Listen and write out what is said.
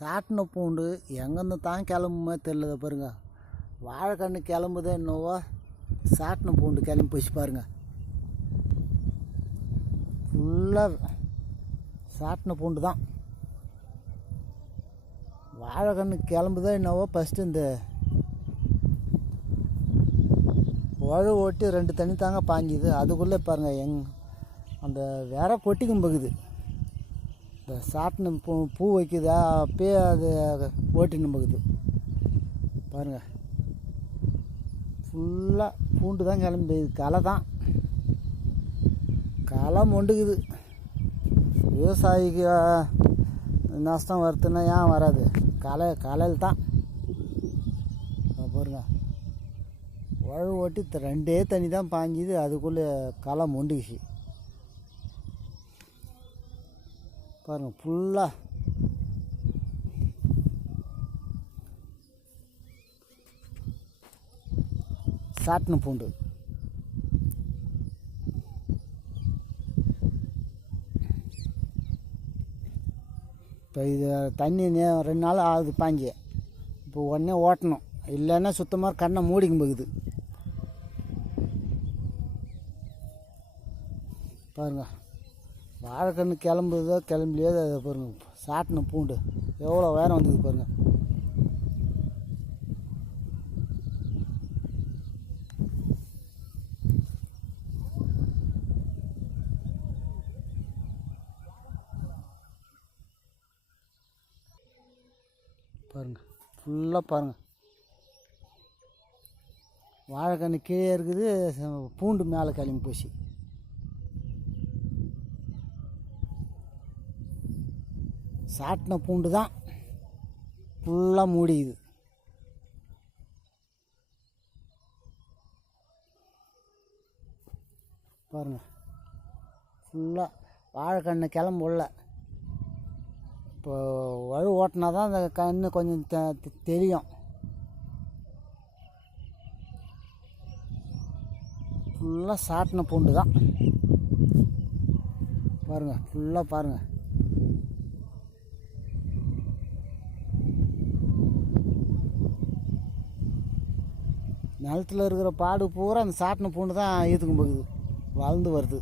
சாட்டின பூண்டு எங்கேருந்து தான் கிளம்புமே தெரியல பாருங்க. வாழைக்கன்று கிளம்புதே என்னவோ, சாட்டின பூண்டு கிளம்பி போச்சு பாருங்க. ஃபுல்லாக சாட்டின பூண்டு தான். வாழைக்கன்று கிளம்புதோ என்னவோ. ஃபஸ்ட்டு இந்த உழவு ஓட்டி 2 தண்ணி தாங்க பாஞ்சுது. அதுக்குள்ளே பாருங்கள் அந்த வேற கொட்டிக்கும் போகுது. இந்த சாட்டின பூ வைக்குதா அப்பயே அது ஓட்டின்னு போகுது பாருங்கள். ஃபுல்லாக பூண்டு தான் கிளம்பி, களை தான், களை மொண்டுக்குது. விவசாயிக்கு நஷ்டம் வருதுன்னா ஏன் வராது? கலையில் தான் பாருங்க. உழவு ஓட்டி 2 தண்ணி தான் பாஞ்சுது. அதுக்குள்ளே களை மொண்டுக்குச்சு பாருங்கள். ஃபுல்லாக சாட்டின பூண்டு. இப்போ இது தண்ணி 2 நாள் ஆகுது பாஞ்சி. இப்போ உடனே ஓட்டணும், இல்லைன்னா சுத்தமாக கண்ணை மூடிக்கும் போகுது பாருங்க. வாழைக்கன்று கிளம்புதோ கிளம்பலையோ அதை பாருங்கள். சாட்டின பூண்டு எவ்வளோ உயரம் வந்தது பாருங்கள். பாருங்கள் ஃபுல்லாக பாருங்கள். வாழைக்கன்று கீழே இருக்குது, பூண்டு மேலே கிளம்பி போச்சு. சாட்டின பூண்டு தான் ஃபுல்லாக மூடிக்குது பாருங்கள். ஃபுல்லாக வாழைக்கன்று கிளம்புல. இப்போ உழவு ஓட்டினா தான் அந்த கன்று கொஞ்சம் தெரியும். ஃபுல்லாக சாட்டின பூண்டு தான் பாருங்கள். ஃபுல்லாக பாருங்கள். நிலத்தில் இருக்கிற பாடு பூரா அந்த சாட்டின பூண்டு தான் ஈத்துக்கும் போகுது, வளர்ந்து வருது.